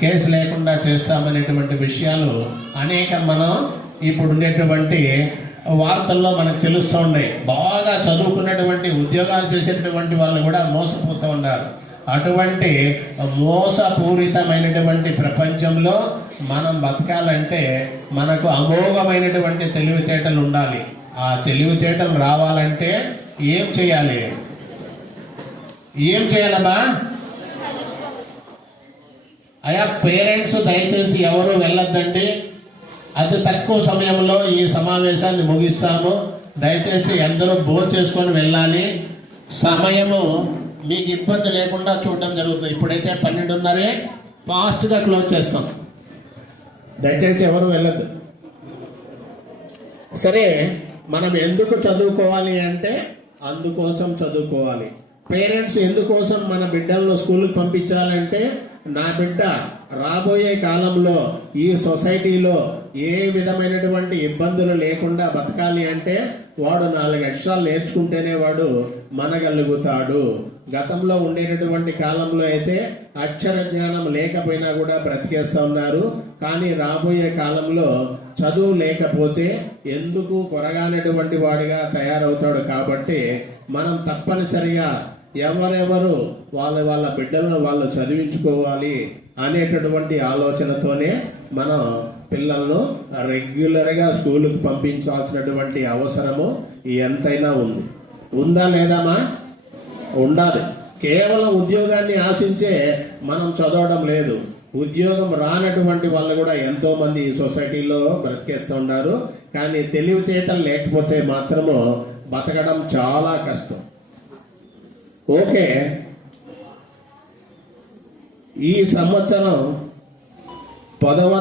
Case లేకుండా చేస్తామనేటువంటి విషయాలు అనేక మనం ఇప్పుడు ఉండేటువంటి వార్తల్లో మనకు తెలుస్తూ ఉన్నాయి. బాగా చదువుకున్నటువంటి ఉద్యోగాలు చేసేటువంటి వాళ్ళు కూడా మోసపోతూ ఉన్నారు. అటువంటి మోసపూరితమైనటువంటి ప్రపంచంలో మనం బతకాలంటే మనకు అమోఘమైనటువంటి తెలివితేటలు ఉండాలి. ఆ తెలివితేటలు రావాలంటే ఏం చేయాలి? ఏం చేయాలమ్మా? అయా పేరెంట్స్ దయచేసి ఎవరు వెళ్ళొద్దండి. అతి తక్కువ సమయంలో ఈ సమావేశాన్ని ముగిస్తాము. దయచేసి అందరూ భోంచేసుకొని వెళ్ళాలి. సమయము మీకు ఇబ్బంది లేకుండా చూడడం జరుగుతుంది. ఇప్పుడైతే 12:30 ఫాస్ట్గా క్లోజ్ చేస్తాం. దయచేసి ఎవరు వెళ్ళద్దు. సరే, మనం ఎందుకు చదువుకోవాలి అంటే అందుకోసం చదువుకోవాలి. పేరెంట్స్ ఎందుకోసం మన బిడ్డలను స్కూల్కి పంపించాలంటే నా బిడ్డ రాబోయే కాలంలో ఈ సొసైటీలో ఏ విధమైనటువంటి ఇబ్బందులు లేకుండా బతకాలి అంటే వాడు 4 అక్షరాలు నేర్చుకుంటేనే వాడు మనగలుగుతాడు. గతంలో ఉండేటటువంటి కాలంలో అయితే అక్షర జ్ఞానం లేకపోయినా కూడా బ్రతికేస్తూ ఉన్నారు. కానీ రాబోయే కాలంలో చదువు లేకపోతే ఎందుకు కొరగానటువంటి వాడిగా తయారవుతాడు. కాబట్టి మనం తప్పనిసరిగా ఎవరెవరు వాళ్ళ బిడ్డలను వాళ్ళు చదివించుకోవాలి అనేటటువంటి ఆలోచనతోనే మనం పిల్లలను రెగ్యులర్గా స్కూలుకు పంపించాల్సినటువంటి అవసరము ఎంతైనా ఉంది. ఉందా లేదమ్మా? ఉండాలి. కేవలం ఉద్యోగాన్ని ఆశించే మనం చదవడం లేదు. ఉద్యోగం రానటువంటి వాళ్ళు కూడా ఎంతో మంది ఈ సొసైటీలో బ్రతికేస్తూ ఉన్నారు. కానీ తెలివితేటలు లేకపోతే మాత్రము బతకడం చాలా కష్టం. ఓకే, ఈ సంవత్సరం 10వ